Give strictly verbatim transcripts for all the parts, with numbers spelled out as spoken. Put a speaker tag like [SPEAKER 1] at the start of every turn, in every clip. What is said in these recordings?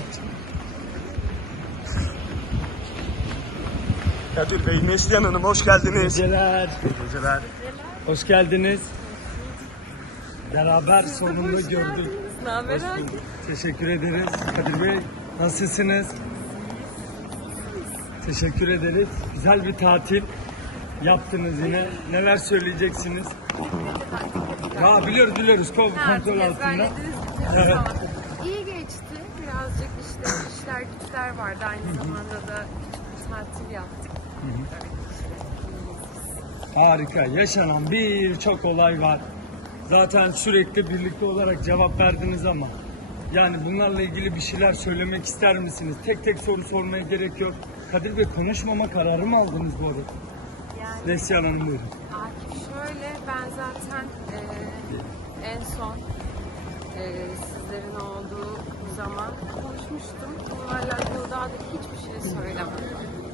[SPEAKER 1] Kadir Bey, Neslihan Hanım hoş geldiniz.
[SPEAKER 2] Geceler.
[SPEAKER 1] İyi geceler.
[SPEAKER 2] Hoş geldiniz. Beraber sonunda gördük.
[SPEAKER 3] Ne haber?
[SPEAKER 2] Teşekkür ederiz. Kadir Bey, nasılsınız? Teşekkür ederiz. Güzel bir tatil yaptınız yine. Neler söyleyeceksiniz? Ha, biliyoruz biliyoruz. Ko- Kontrol altında. Evet.
[SPEAKER 3] İyi geçti. Birazcık işte işler güçler vardı. Aynı zamanda da küçük bir tatil yaptık.
[SPEAKER 2] Harika. Yaşanan birçok olay var. Zaten sürekli birlikte olarak cevap verdiniz ama yani bunlarla ilgili bir şeyler söylemek ister misiniz? Tek tek soru sormaya gerek yok. Kadir Bey, konuşmama kararı mı aldınız bu arada?
[SPEAKER 3] Yani
[SPEAKER 2] Neslihan Hanım buyurun.
[SPEAKER 3] Akif şöyle, ben zaten e, en son e, sizlerin olduğu zaman konuşmuştum. Bununla alakalı daha da hiçbir şey söylemedim.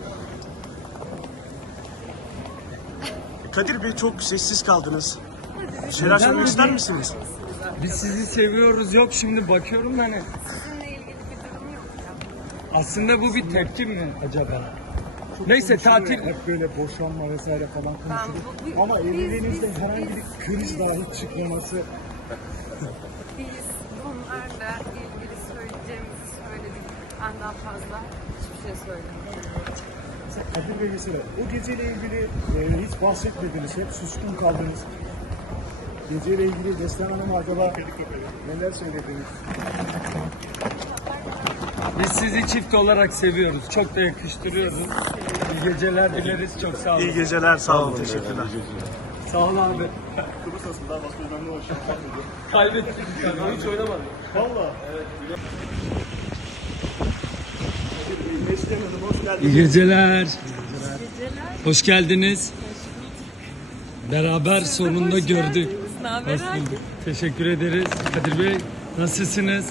[SPEAKER 1] Kadir Bey, çok sessiz kaldınız. Bir şeyler
[SPEAKER 2] Neden
[SPEAKER 1] söylemek ister
[SPEAKER 2] dedi?
[SPEAKER 1] misiniz?
[SPEAKER 2] Biz sizi seviyoruz yok, şimdi bakıyorum hani
[SPEAKER 3] Sizinle ilgili bir durum yok ya.
[SPEAKER 2] aslında bu bir tepki mi acaba? Neyse, tatil
[SPEAKER 4] Hep böyle boşanma vesaire falan
[SPEAKER 3] Ben
[SPEAKER 4] konuşulur.
[SPEAKER 3] bu- bu-
[SPEAKER 4] Ama
[SPEAKER 3] biz-
[SPEAKER 4] evliliğinizde
[SPEAKER 3] biz-
[SPEAKER 4] herhangi
[SPEAKER 3] biz-
[SPEAKER 4] bir kriz dahi çıkmaması
[SPEAKER 3] Biz bunlarla ilgili söyleyeceğimizi söyledik. Ben daha fazla hiçbir şey söylemiyorum.
[SPEAKER 4] mesela Kadir Bey mesela o geceyle ilgili e, hiç bahsetmediniz. Hep suskun kaldınız. Geceyle ilgili Neslihan Hanım acaba neler söylediniz?
[SPEAKER 2] biz sizi çift olarak seviyoruz. Çok da yakıştırıyoruz. İyi geceler dileriz. Çok sağ olun.
[SPEAKER 1] İyi geceler, sağ olun, teşekkürler.
[SPEAKER 2] Sağ olun abi.
[SPEAKER 4] Kıbrıs aslında başka önemli o şey.
[SPEAKER 2] Kaybettik.
[SPEAKER 4] Hiç oynamadı. Valla.
[SPEAKER 1] Neslihan Hanım hoş
[SPEAKER 2] İyi
[SPEAKER 1] geldiniz.
[SPEAKER 2] geceler. Hoş geldiniz. Beraber sonunda gördük.
[SPEAKER 3] Ne haber?
[SPEAKER 2] Hoş bulduk. Teşekkür ederiz. Kadir Bey, nasılsınız?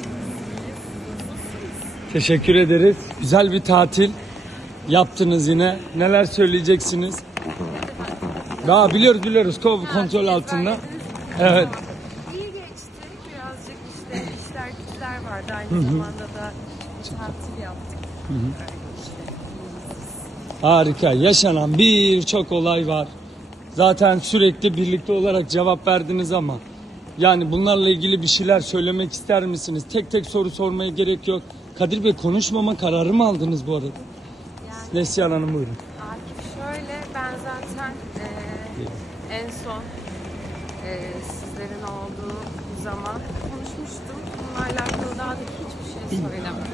[SPEAKER 2] Teşekkür ederiz. Güzel bir tatil yaptınız yine. Neler söyleyeceksiniz? Daha biliyoruz biliyoruz. Ko- Kontrol altında. Evet.
[SPEAKER 3] İyi geçti. Birazcık işte işler güçler vardı. Aynı zamanda da küçük bir tatil yaptık. Öyle işte.
[SPEAKER 2] Harika. Yaşanan birçok olay var. Zaten sürekli birlikte olarak cevap verdiniz ama yani bunlarla ilgili bir şeyler söylemek ister misiniz? Tek tek soru sormaya gerek yok. Kadir Bey, konuşmama kararı mı aldınız bu arada?
[SPEAKER 3] Yani
[SPEAKER 2] Neslihan Hanım buyurun.
[SPEAKER 3] Akif şöyle, ben zaten e, en son e, sizlerin olduğu zaman konuşmuştum. Bununla alakalı daha da hiçbir şey söylemedim.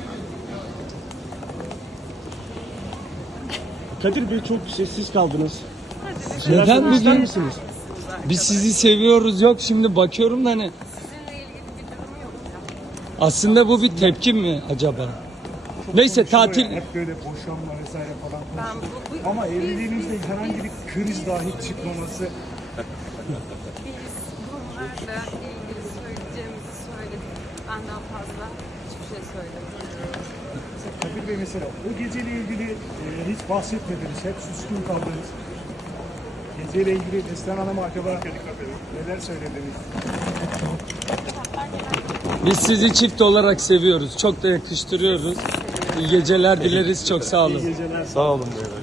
[SPEAKER 1] Kadir Bey, çok sessiz kaldınız. Bir şeyler
[SPEAKER 2] Neden
[SPEAKER 1] söylemek ister
[SPEAKER 2] bugün?
[SPEAKER 1] misiniz?
[SPEAKER 2] Biz sizi seviyoruz yok, şimdi bakıyorum da hani
[SPEAKER 3] Sizinle ilgili bir durum yok ya.
[SPEAKER 2] aslında bu bir tepki mi acaba? Neyse, tatil
[SPEAKER 4] Hep böyle boşanma vesaire falan
[SPEAKER 3] Ben
[SPEAKER 4] konuşulur.
[SPEAKER 3] bu, bu,
[SPEAKER 4] Ama
[SPEAKER 3] biz-
[SPEAKER 4] evliliğinizde
[SPEAKER 3] biz-
[SPEAKER 4] herhangi
[SPEAKER 3] biz-
[SPEAKER 4] bir kriz dahi çıkmaması
[SPEAKER 3] Biz bunlarla ilgili söyleyeceğimizi söyledik. Ben daha fazla hiçbir şey söylemiyorum.
[SPEAKER 4] mesela Kadir Bey mesela o geceyle ilgili e, hiç bahsetmediniz. Hep suskun kaldınız. Geceyle ilgili Neslihan Hanım acaba neler söylediniz?
[SPEAKER 2] biz sizi çift olarak seviyoruz. Çok da yakıştırıyoruz. İyi geceler dileriz. Çok sağ olun.
[SPEAKER 1] Sağ olun.